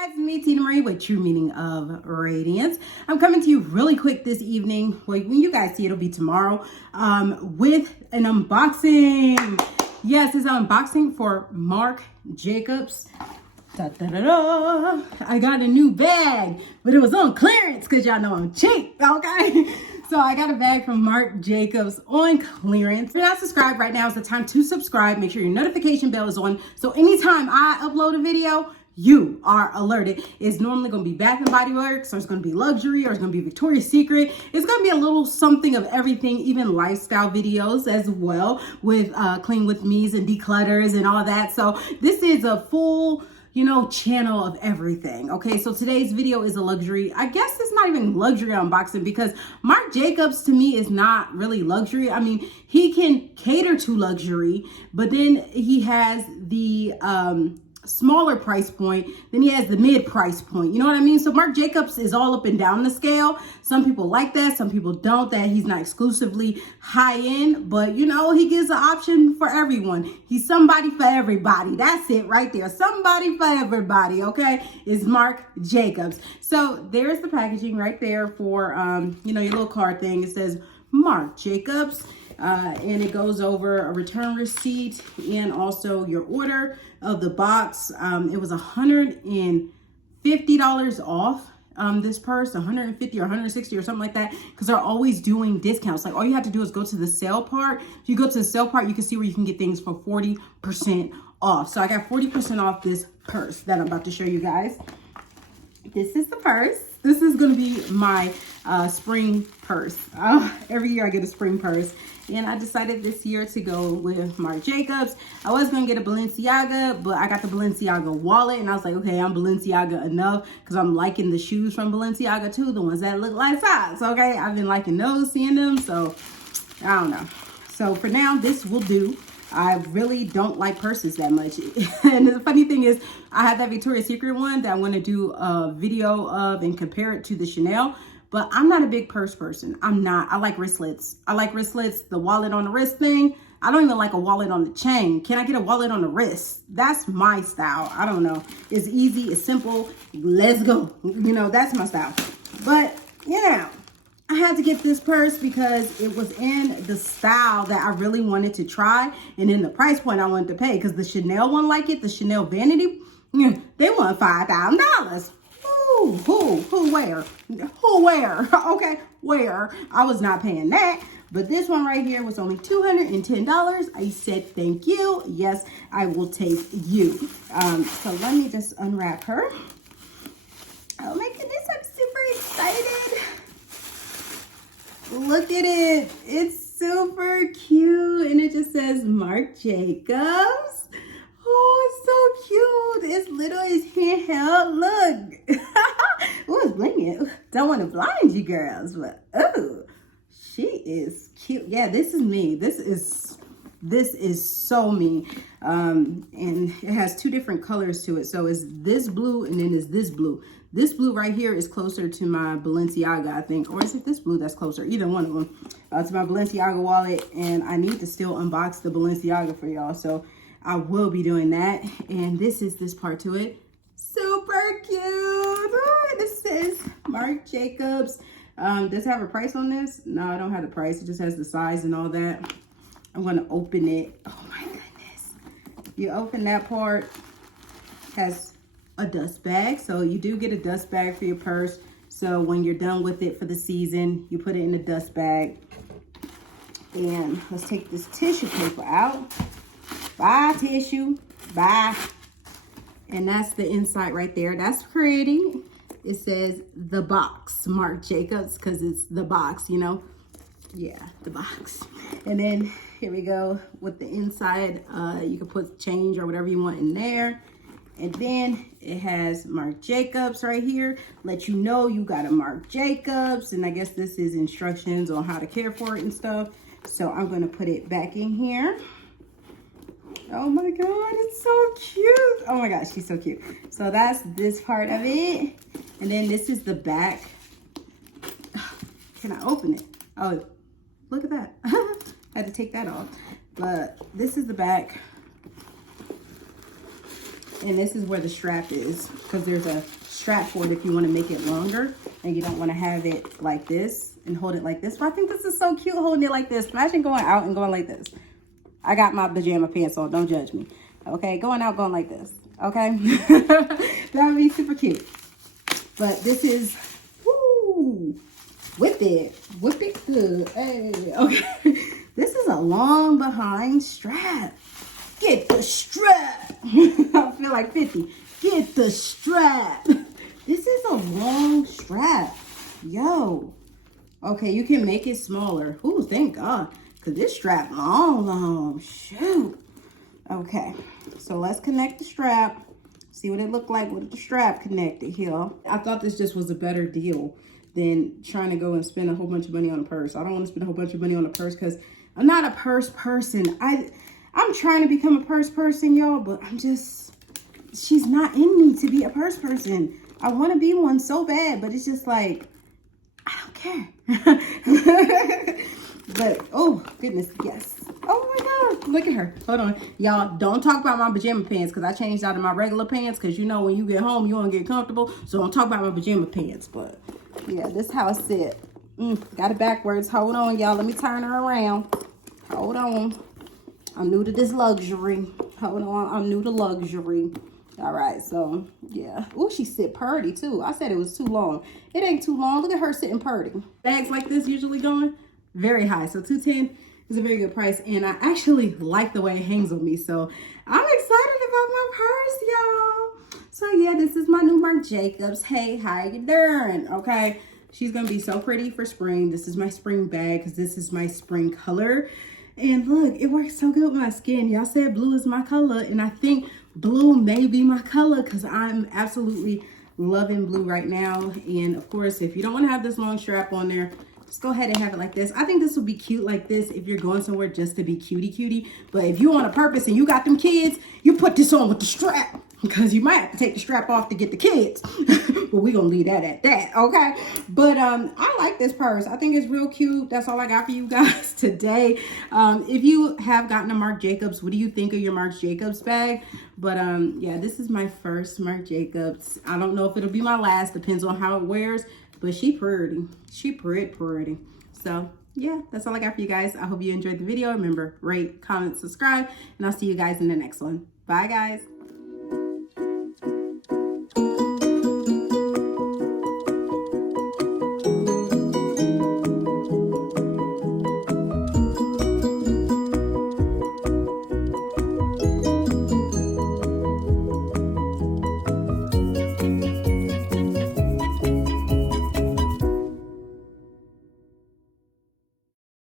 guys, me Tina Marie with True Meaning of Radiance. I'm coming to you really quick this evening. Well, when you guys see it, it'll be tomorrow, with an unboxing. Yes, it's an unboxing for Marc Jacobs. Da, da, da, da. I got a new bag, but it was on clearance because y'all know I'm cheap, okay? So I got a bag from Marc Jacobs on clearance. If you're not subscribed right now, is the time to subscribe. Make sure your notification bell is on. So anytime I upload a video, you are alerted. It's normally going to be Bath & Body Works, or it's going to be luxury, or it's going to be Victoria's Secret. It's going to be a little something of everything, even lifestyle videos as well, with clean with me's and declutters and all that. So this is a full, channel of everything. Okay, so today's video is a luxury. I guess it's not even luxury unboxing because Marc Jacobs to me is not really luxury. I mean, he can cater to luxury, but then he has the smaller price point, then he has the mid price point. You know what I mean? So Marc Jacobs is all up and down the scale. Some people like that, some people don't, that he's not exclusively high end, but he gives an option for everyone. He's somebody for everybody. That's it right there. Somebody for everybody, okay? Is Marc Jacobs. So there's the packaging right there for your little card thing. It says Marc Jacobs. And it goes over a return receipt and also your order of the box. It was $150 off this purse, 150 or 160 or something like that, because they're always doing discounts. Like all you have to do is go to the sale part. If you go to the sale part, you can see where you can get things for 40% off. So I got 40% off this purse that I'm about to show you guys. This is the purse. This is going to be my spring purse. Every year I get a spring purse. And I decided this year to go with Marc Jacobs. I was going to get a Balenciaga, but I got the Balenciaga wallet. And I was like, okay, I'm Balenciaga enough because I'm liking the shoes from Balenciaga too. The ones that look like socks, okay? I've been liking those, seeing them. So, I don't know. So, for now, this will do. I really don't like purses that much. And the funny thing is, I have that Victoria's Secret one that I want to do a video of and compare it to the Chanel. But I'm not a big purse person. I'm not. I like wristlets. I like wristlets, the wallet on the wrist thing. I don't even like a wallet on the chain. Can I get a wallet on the wrist? That's my style. I don't know. It's easy. It's simple. Let's go. That's my style. But, I had to get this purse because it was in the style that I really wanted to try. And in the price point I wanted to pay. Because the Chanel one like it, the Chanel Vanity, they want $5,000. Who, where? Okay, where? I was not paying that. But this one right here was only $210. I said, thank you. Yes, I will take you. So let me just unwrap her. Oh my goodness, I'm super excited. Look at it. It's super cute. And it just says Marc Jacobs. Oh, it's so cute. It's little, it's handheld. Look. Oh, it's blinking. Don't want to blind you girls, but oh, she is cute. Yeah, this is me. This is so me. And it has two different colors to it. So it's this blue and then it's this blue. This blue right here is closer to my Balenciaga, I think. Or is it this blue that's closer? Either one of them. To my Balenciaga wallet. And I need to still unbox the Balenciaga for y'all. So I will be doing that. And this is this part to it. Super cute. Oh, this says Marc Jacobs. Does it have a price on this? No, I don't have the price. It just has the size and all that. I'm going to open it. Oh my goodness. You open that part. Has a dust bag. So you do get a dust bag for your purse. So when you're done with it for the season, you put it in the dust bag. And let's take this tissue paper out. Bye, tissue. Bye. And that's the inside right there. That's pretty. It says the box, Marc Jacobs, because it's the box, Yeah, the box. And then here we go with the inside. You can put change or whatever you want in there. And then it has Marc Jacobs right here. Let you know you got a Marc Jacobs. And I guess this is instructions on how to care for it and stuff. So I'm going to put it back in here. Oh my God, it's so cute. Oh my gosh, she's so cute. So that's this part of it. And then this is the back. Can I open it? Oh, look at that. I had to take that off. But this is the back. And this is where the strap is, because there's a strap for it if you want to make it longer and you don't want to have it like this and hold it like this. But I think this is so cute holding it like this. Imagine going out and going like this. I got my pajama pants on, don't judge me. Okay, going out, going like this. Okay, that would be super cute. But this is, woo, whip it good. Hey, okay. This is a long behind strap. Get the strap. I feel like 50. Get the strap. This is a long strap. Yo. Okay, you can make it smaller. Ooh, thank God. Because this strap long. Shoot. Okay, so let's connect the strap. See what it looked like with the strap connected here. I thought this just was a better deal than trying to go and spend a whole bunch of money on a purse. I don't want to spend a whole bunch of money on a purse because I'm not a purse person. I'm trying to become a purse person, y'all, but she's not in me to be a purse person. I want to be one so bad, but it's just like, I don't care. But, oh, goodness, yes. Oh, my God. Look at her. Hold on. Y'all, don't talk about my pajama pants because I changed out of my regular pants because, you know, when you get home, you want to get comfortable. So don't talk about my pajama pants. But, yeah, this is how it sit. Got it backwards. Hold on, y'all. Let me turn her around. Hold on. I'm new to this luxury. Hold on. I'm new to luxury. All right. So, yeah. Oh, she sit purdy, too. I said it was too long. It ain't too long. Look at her sitting purdy. Bags like this usually going very high. So, $210 is a very good price. And I actually like the way it hangs on me. So, I'm excited about my purse, y'all. So, yeah, this is my new Marc Jacobs. Hey, how you doing? Okay. She's going to be so pretty for spring. This is my spring bag because this is my spring color. And look, it works so good with my skin. Y'all said blue is my color. And I think blue may be my color because I'm absolutely loving blue right now. And of course, if you don't want to have this long strap on there, just go ahead and have it like this. I think this will be cute like this if you're going somewhere just to be cutie. But if you on a purpose and you got them kids, you put this on with the strap. Because you might have to take the strap off to get the kids. But we're going to leave that at that, okay? But I like this purse. I think it's real cute. That's all I got for you guys today. If you have gotten a Marc Jacobs, what do you think of your Marc Jacobs bag? But yeah, this is my first Marc Jacobs. I don't know if it'll be my last. Depends on how it wears. But she pretty. She pretty. So yeah, that's all I got for you guys. I hope you enjoyed the video. Remember, rate, comment, subscribe. And I'll see you guys in the next one. Bye, guys.